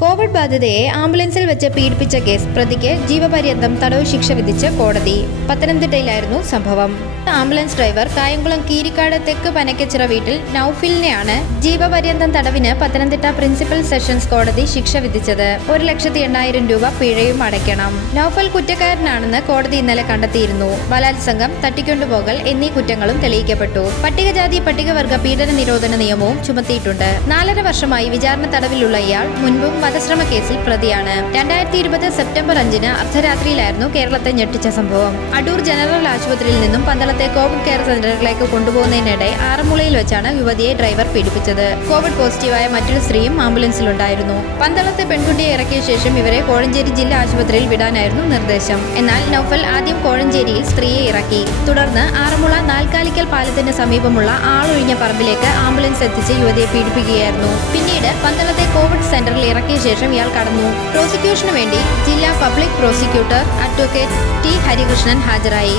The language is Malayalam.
കോവിഡ് ബാധിതയെ ആംബുലൻസിൽ വെച്ച് പീഡിപ്പിച്ച കേസ് പ്രതിക്ക് ജീവപര്യന്തം തടവ് ശിക്ഷ വിധിച്ച് കോടതി. പത്തനംതിട്ടയിലായിരുന്നു സംഭവം. ആംബുലൻസ് ഡ്രൈവർ കായംകുളം കീരിക്കാട് തെക്ക് പനക്കച്ചിറ വീട്ടിൽ നൌഫലിനെയാണ് ജീവപര്യന്തം തടവിന് പത്തനംതിട്ട പ്രിൻസിപ്പൽ സെഷൻസ് കോടതി ശിക്ഷ വിധിച്ചത്. 1,80,000 രൂപ പിഴയും അടയ്ക്കണം. നൌഫൽ കുറ്റക്കാരനാണെന്ന് കോടതി ഇന്നലെ കണ്ടെത്തിയിരുന്നു. ബലാത്സംഗം, തട്ടിക്കൊണ്ടുപോകൽ എന്നീ കുറ്റങ്ങളും തെളിയിക്കപ്പെട്ടു. പട്ടികജാതി പട്ടികവർഗ പീഡന നിരോധന നിയമവും ചുമത്തിയിട്ടുണ്ട്. 4.5 വർഷമായി വിചാരണ തടവിലുള്ള ഇയാൾ മുൻപും വധശ്രമ കേസിൽ പ്രതിയാണ്. 2020 സെപ്റ്റംബർ 5-ന് അർദ്ധരാത്രിയിലായിരുന്നു കേരളത്തെ ഞെട്ടിച്ച സംഭവം. അടൂർ ജനറൽ ആശുപത്രിയിൽ നിന്നും പന്തളത്തെ കോവിഡ് കെയർ സെന്ററിലേക്ക് കൊണ്ടുപോകുന്നതിനിടെ ആറന്മുളയിൽ വെച്ചാണ് യുവതിയെ ഡ്രൈവർ പീഡിപ്പിച്ചത്. കോവിഡ് പോസിറ്റീവായ മറ്റൊരു സ്ത്രീയും ആംബുലൻസിലുണ്ടായിരുന്നു. പന്തളത്തെ പെൺകുട്ടിയെ ഇറക്കിയ ശേഷം ഇവരെ കോഴഞ്ചേരി ജില്ലാ ആശുപത്രിയിൽ വിടാനായിരുന്നു നിർദ്ദേശം. എന്നാൽ നൌഫൽ ആദ്യം കോഴഞ്ചേരിയിൽ സ്ത്രീയെ ഇറക്കി. തുടർന്ന് ആറന്മുള നാൽക്കാലിക്കൽ പാലത്തിന് സമീപമുള്ള ആളൊഴിഞ്ഞ പറമ്പിലേക്ക് ആംബുലൻസ് എത്തിച്ച് യുവതിയെ പീഡിപ്പിക്കുകയായിരുന്നു. പിന്നീട് പന്തളത്തെ കോവിഡ് സെന്ററിൽ ഇറക്കിയ ശേഷം ഇയാൾ കടന്നു. പ്രോസിക്യൂഷനു വേണ്ടി ജില്ലാ public prosecutor advocate T Harikrishnan ഹാജരായി.